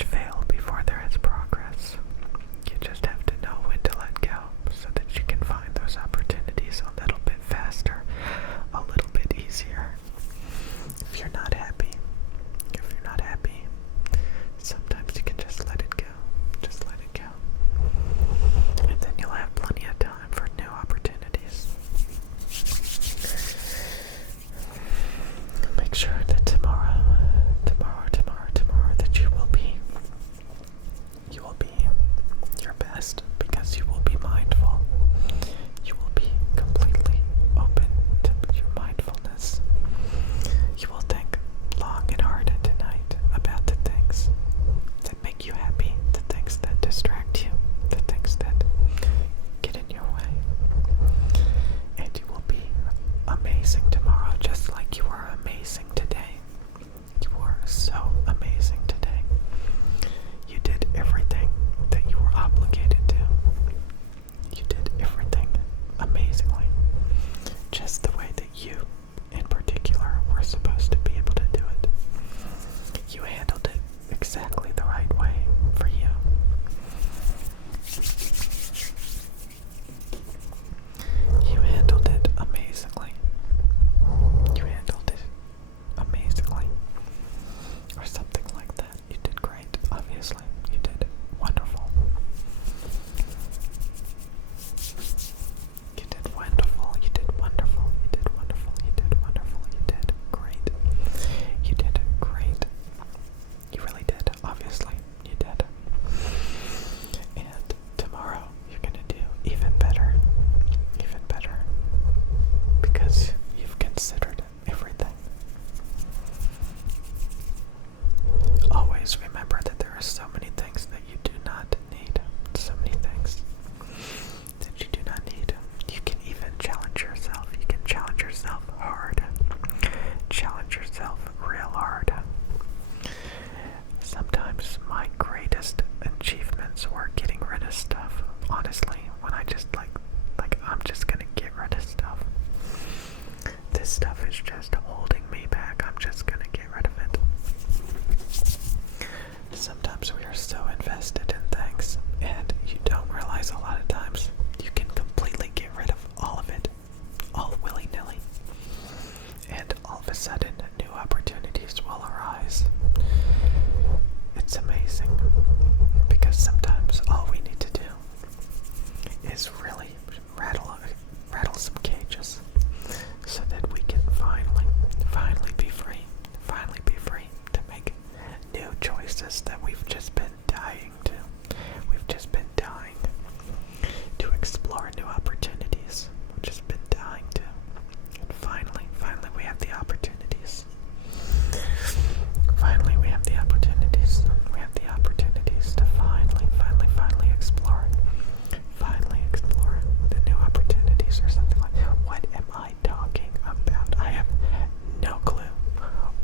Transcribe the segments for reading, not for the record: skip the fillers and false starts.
much fail before there is progress. You just have to know when to let go so that you can find those opportunities a little bit faster, a little bit easier. If you're not happy, sometimes you can just let it go. Just let it go. And then you'll have plenty of time for new opportunities. Make sure that tomorrow, that you will be your best, because you will be mindful. You will be completely open to your mindfulness. You will think long and hard tonight about the things that make you happy, the things that distract you, the things that get in your way. And you will be amazing tomorrow, just like you were amazing today. You were so amazing today. You did everything that you were obligated to. You did everything amazingly, just the way that you, in particular, were supposed to be able to do it. You handled it exactly the right way for you. You handled it amazingly. You handled it amazingly. Or something like that. You did great, obviously. You did wonderful. You did wonderful. You did wonderful. You did wonderful. You did wonderful. You did great. You did great. You really did, obviously. You did. And tomorrow you're gonna do even better. Even better. Because you've considered everything. Always remember that there are so many things that you do not need. So many things that you do not need. You can even challenge yourself. You can challenge yourself hard. Challenge yourself real hard. Sometimes my greatest achievements were getting rid of stuff. Honestly, when I just like I'm just gonna get rid of stuff. This stuff is just holding me back. I'm just gonna get rid of it. Sometimes we are so invested in things, and you don't realize a lot of times you can completely get rid of all of it, all willy-nilly. And all of a sudden, new opportunities will arise. It's amazing, because sometimes all we need to do is really rattle some cages so that we can finally be free to make new choices that we've just been dying to. We've just been dying to explore new opportunities. We've just been dying to. And finally we have the opportunities. Finally we have the opportunities. We have the opportunities to finally explore. Finally explore the new opportunities or something like that. What am I talking about? I have no clue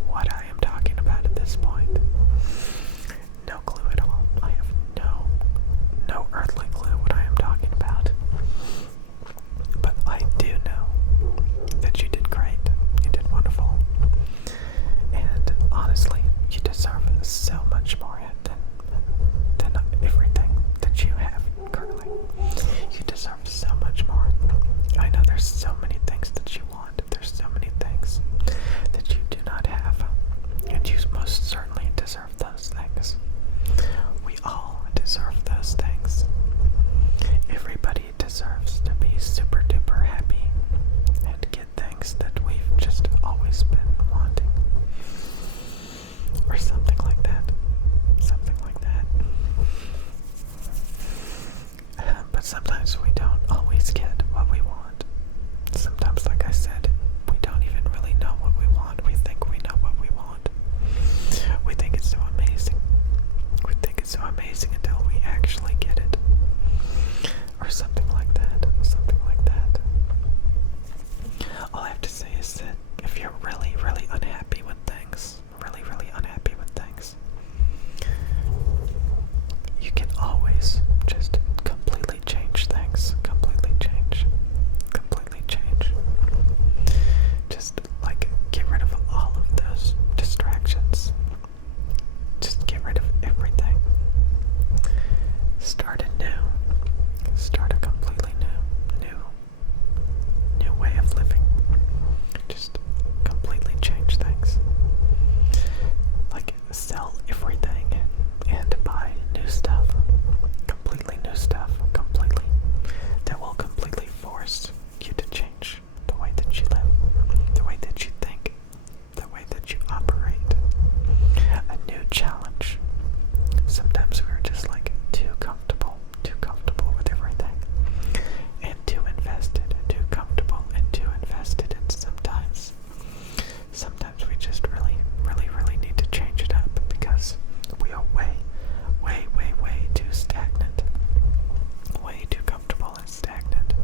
what I am talking about at this point. No clue at all. I have no sell everything and buy new stuff, completely new stuff, completely, that will completely force you to change the way that you live, the way that you think, the way that you operate. A new challenge. Sometimes we're just like too comfortable with everything, and too invested, too comfortable and too invested, and sometimes we just really need to change it up because we are way too stagnant, way too comfortable and stagnant.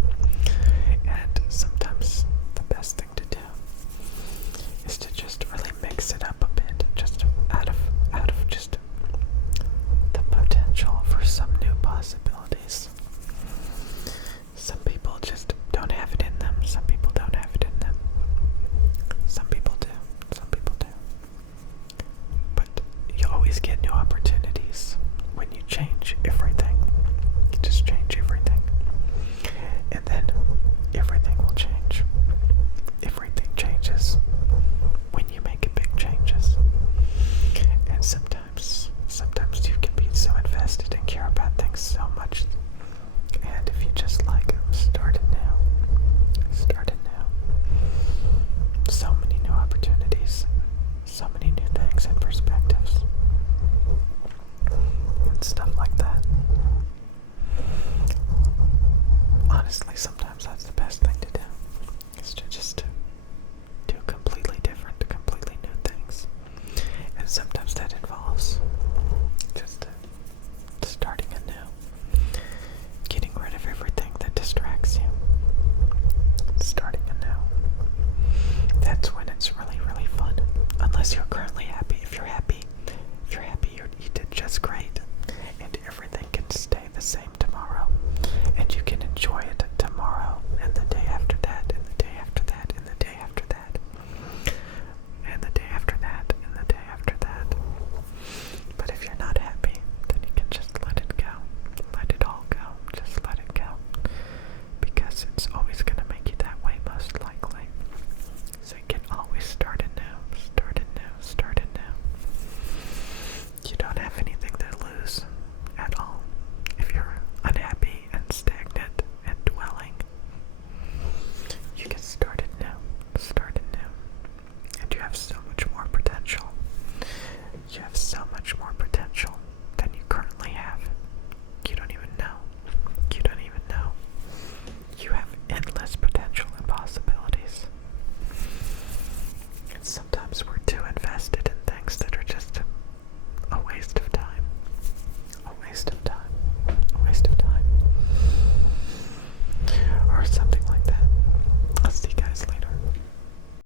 And sometimes the best thing to do is to just really mix it up a bit, just out of just the potential for some new possibilities. Some people just don't have it in them. Some people don't have it in them. Some people do. Some people do. But you always get new opportunities when you change everything.